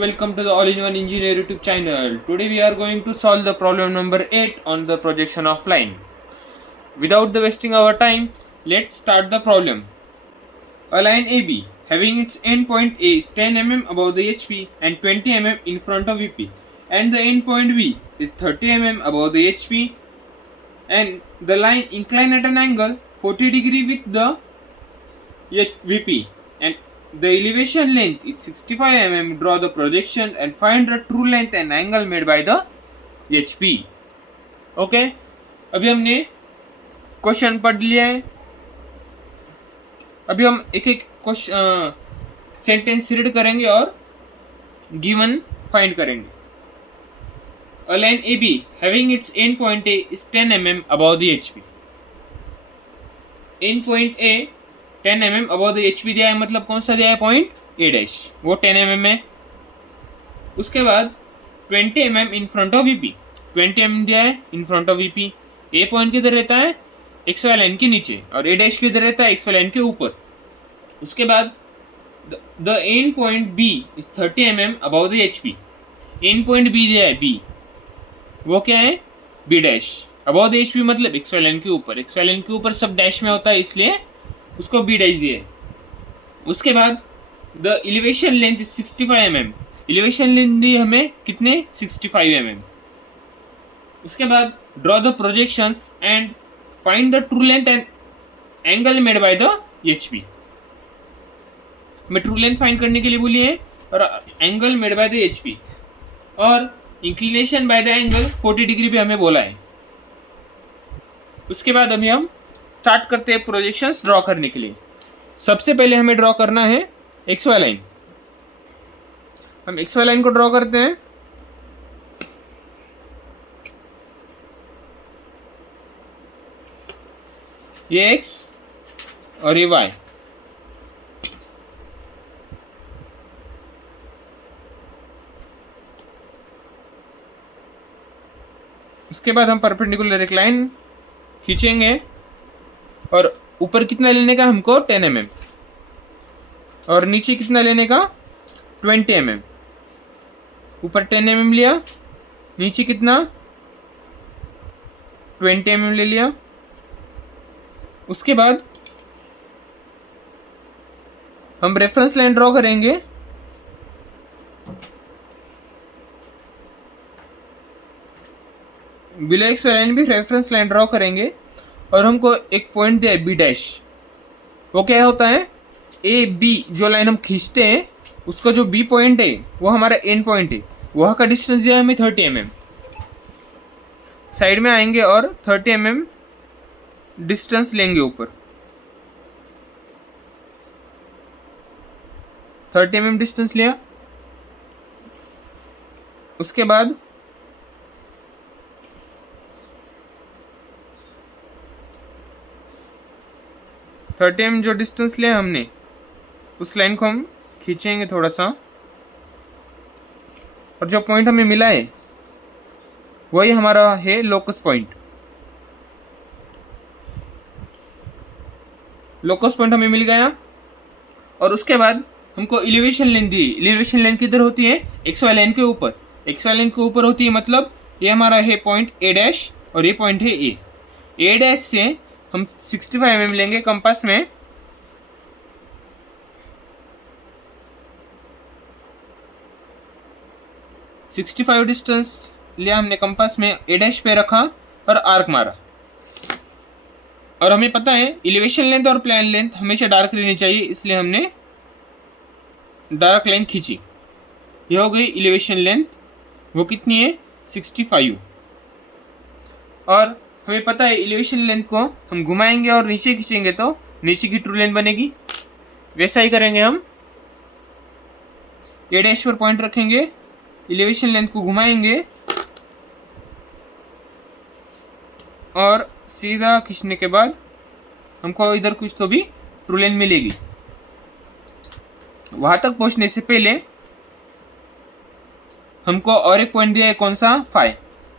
Welcome to the All-in-One Engineer YouTube channel. Today we are going to solve the problem number 8 on the projection of line. Without wasting our time, let's start the problem. A line AB having its end point A is 10 mm above the HP and 20 mm in front of VP, and the end point B is 30 mm above the HP, and the line inclined at an angle 40 degree with the VP, and the elevation length is 65 mm. Draw the projection and find the true length and angle made by the HP. Okay, अभी हमने question पढ़ लिया है. अभी हम एक एक sentence read करेंगे और गिवन फाइंड करेंगे. A line AB having its end point A is 10 mm above the HP. End point A 10 mm above the HP दिया है, मतलब कौन सा दिया है पॉइंट A डैश, वो 10 mm है. उसके बाद 20 mm in front of VP, 20 mm दिया है in front of VP. A point किधर रहता है, XY लाइन के नीचे, और A डैश किधर रहता है, XY लाइन के ऊपर. उसके बाद the end point B is 30 mm above the HP. And point B दिया है B, वो क्या है B dash. Above the HP मतलब XY लाइन के ऊपर. XY लाइन के ऊपर सब डैश में होता है, इसलिए उसको B डैश दिए. उसके बाद the elevation length is 65 mm. Elevation length दी हमें कितने, 65 mm. उसके बाद draw the projections and find the true length and angle made by the HP. मैं ट्रू लेंथ फाइंड करने के लिए बोली है और angle made by the HP, और inclination by the angle 40 degree भी हमें बोला है. उसके बाद अभी हम स्टार्ट करते हैं प्रोजेक्शंस ड्रॉ करने के लिए. सबसे पहले हमें ड्रॉ करना है XY लाइन. हम XY लाइन को ड्रॉ करते हैं. ये X और ये Y. उसके बाद हम परपेंडिकुलर एक लाइन खींचेंगे, और ऊपर कितना लेने का हमको 10 mm, और नीचे कितना लेने का 20 mm. ऊपर 10 mm लिया, नीचे कितना 20 mm ले लिया. उसके बाद हम रेफरेंस लाइन ड्रॉ करेंगे. बिलो एक्स लाइन भी रेफरेंस लाइन ड्रॉ करेंगे, और हमको एक पॉइंट दिया है B डैश. वो क्या होता है, AB जो लाइन हम खींचते हैं उसका जो B पॉइंट है वो हमारा एंड पॉइंट है. वहाँ का डिस्टेंस दिया है हमें 30 mm. साइड में आएंगे और 30 mm डिस्टेंस लेंगे ऊपर. 30 mm डिस्टेंस लिया. उसके बाद जो डिस्टेंस लिया हमने, उस लाइन को हम खींचेंगे थोड़ा सा, और जो पॉइंट हमें मिला है वही हमारा है लोकस पॉइंट. लोकस पॉइंट हमें मिल गया. और उसके बाद हमको एलिवेशन लेंथ दी. एलिवेशन लेंथ किधर होती है, XY लाइन के ऊपर. XY लाइन के ऊपर होती है, मतलब ये हमारा है पॉइंट A डैश, और ये पॉइंट है A. A डैश से हम 65 mm लेंगे कंपास में. डिस्टेंस लिया हमने कंपास में, A डैश पे रखा और आर्क मारा. और हमें पता है एलिवेशन लेंथ और प्लेन लेंथ हमेशा डार्क रहनी चाहिए, इसलिए हमने डार्क लाइन खींची. ये हो गई एलिवेशन लेंथ, वो कितनी है 65. और हमें पता है एलिवेशन लेंथ को हम घुमाएंगे और नीचे खींचेंगे तो नीचे की ट्रू लेंथ बनेगी. वैसा ही करेंगे हम. A डैश पर पॉइंट रखेंगे, एलिवेशन लेंथ को घुमाएंगे और सीधा खींचने के बाद हमको इधर कुछ तो भी ट्रू लेंथ मिलेगी. वहां तक पहुंचने से पहले हमको और एक पॉइंट दिया है, कौन सा, फाई.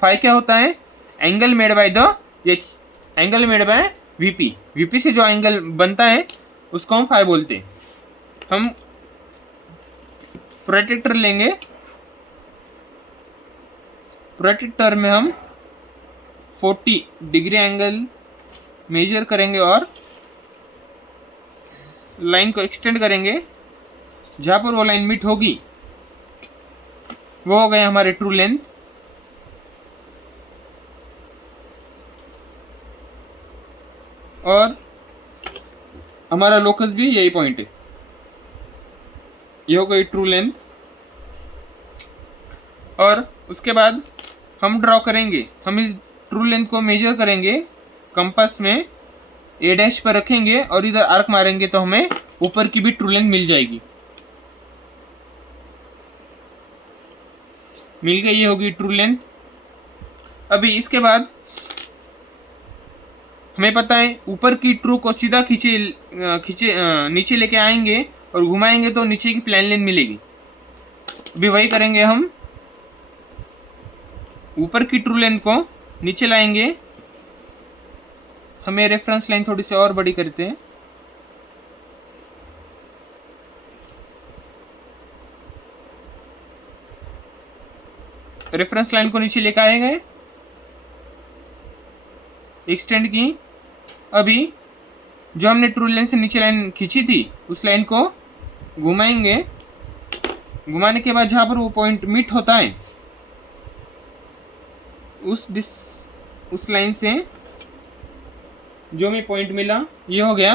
फाई क्या होता है, angle made by the angle made bye VP. VP से जो एंगल बनता है उसको हम फाई बोलते हैं. हम प्रोट्रैक्टर लेंगे, प्रोट्रैक्टर में हम 40 डिग्री एंगल मेजर करेंगे और लाइन को एक्सटेंड करेंगे। जहाँ पर वो लाइन मीट होगी वो हो गए हमारे ट्रू लेंथ। और हमारा लोकस भी यही पॉइंट है, ये हो गई ट्रू लेंथ। और उसके बाद हम ड्रॉ करेंगे, हम इस ट्रू लेंथ को मेजर करेंगे, कंपास में ए डैश पर रखेंगे और इधर आर्क मारेंगे तो हमें ऊपर की भी ट्रू लेंथ मिल जाएगी। मिल गई, ये होगी ट्रू लेंथ। अभी इसके बाद हमें पता है ऊपर की ट्रू को सीधा नीचे लेके आएंगे और घुमाएंगे तो नीचे की प्लेन लेंथ मिलेगी। अभी वही करेंगे, हम ऊपर की ट्रू लेंथ को नीचे लाएंगे। हमें रेफरेंस लाइन थोड़ी सी और बड़ी करते हैं। रेफरेंस लाइन को नीचे लेकर आए गए, एक्सटेंड की। अभी जो हमने ट्रू लेंथ से नीचे लाइन खींची थी उस लाइन को घुमाएंगे। घुमाने के बाद जहां पर वो पॉइंट मीट होता है उस लाइन से जो हमें पॉइंट मिला ये हो गया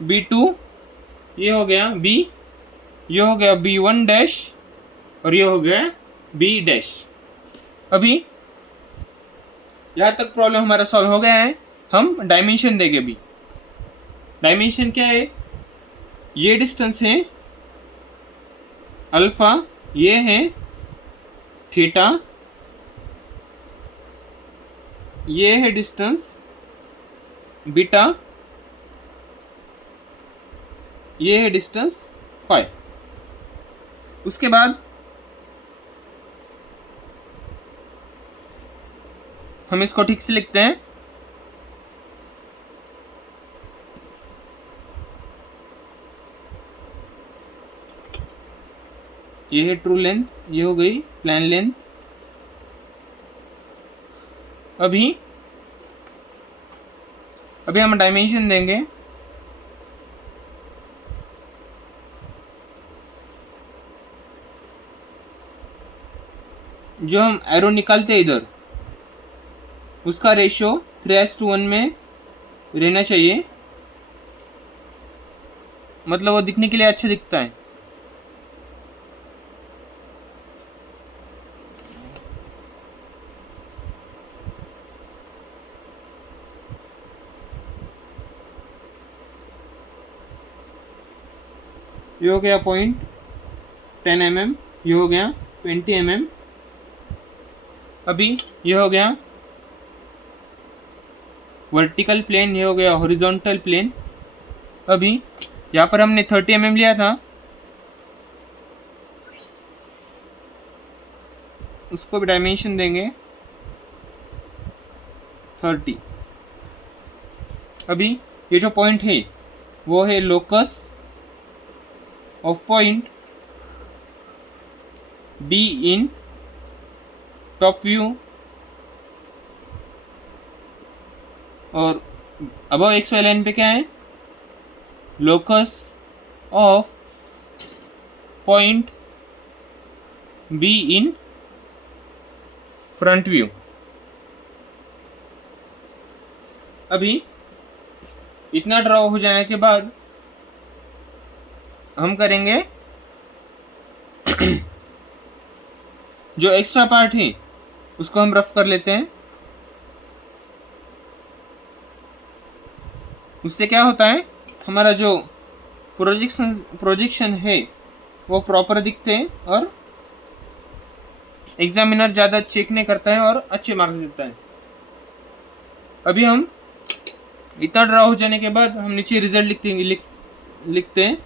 B2, ये हो गया B, ये हो गया B1 डैश और ये हो गया B डैश। अभी यहाँ तक प्रॉब्लम हमारा सॉल्व हो गया है। हम डायमेंशन देंगे। अभी डायमेंशन क्या है, ये डिस्टेंस है अल्फा, ये है थीटा, ये है डिस्टेंस बीटा, ये है डिस्टेंस फाई। उसके बाद हम इसको ठीक से लिखते हैं। ये है ट्रू लेंथ, ये हो गई प्लान लेंथ। अभी हम डायमेंशन देंगे। जो हम एरो निकालते हैं इधर उसका रेशियो 3:1 में रहना चाहिए, मतलब वो दिखने के लिए अच्छा दिखता है। ये हो गया पॉइंट 10 mm, ये हो गया 20 mm। अभी ये हो गया वर्टिकल प्लेन, ये हो गया हॉरिजॉन्टल प्लेन। अभी यहाँ पर हमने 30 mm लिया था, उसको भी डायमेंशन देंगे 30। अभी ये जो पॉइंट है वो है locus of point B in top view और अबव XY लाइन पे क्या है, locus of point B in front view. अभी इतना ड्रॉ हो जाने के बाद हम करेंगे जो एक्स्ट्रा पार्ट है उसको हम रफ कर लेते हैं। उससे क्या होता है, हमारा जो प्रोजेक्शन है वो प्रॉपर दिखते हैं और एग्जामिनर ज़्यादा चेक नहीं करता है और अच्छे मार्क्स देता है। अभी हम इतना ड्रा हो जाने के बाद हम नीचे रिजल्ट लिखते हैं।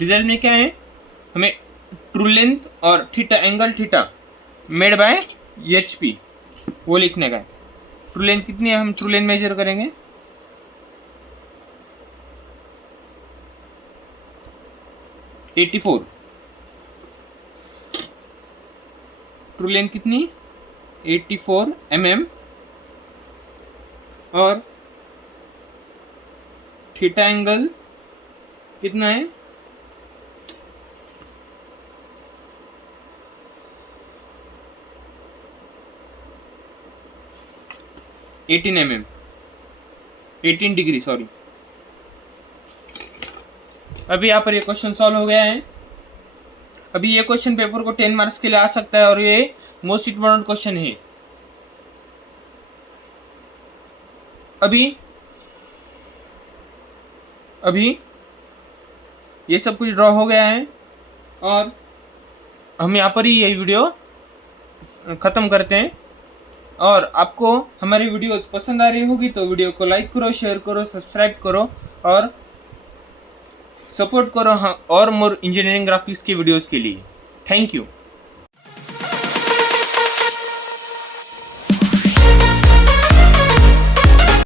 रिजल्ट में क्या है, हमें ट्रू लेंथ और theta angle theta made by HP वो लिखने का है। ट्रू लेंथ कितनी है, हम ट्रू लेंथ मेजर करेंगे। 84। ट्रू लेंथ कितनी 84 mm और थीटा एंगल कितना है 18 mm 18 डिग्री सॉरी। अभी यहाँ पर ये क्वेश्चन सॉल्व हो गया है। अभी ये क्वेश्चन पेपर को 10 मार्क्स के लिए आ सकता है और ये मोस्ट इम्पोर्टेंट क्वेश्चन है। अभी ये सब कुछ ड्रॉ हो गया है और हम यहाँ पर ही ये वीडियो ख़त्म करते हैं। और आपको हमारी वीडियोस पसंद आ रही होगी तो वीडियो को लाइक करो, शेयर करो, सब्सक्राइब करो और सपोर्ट करो और मोर इंजीनियरिंग ग्राफिक्स की वीडियोस के लिए। Thank you.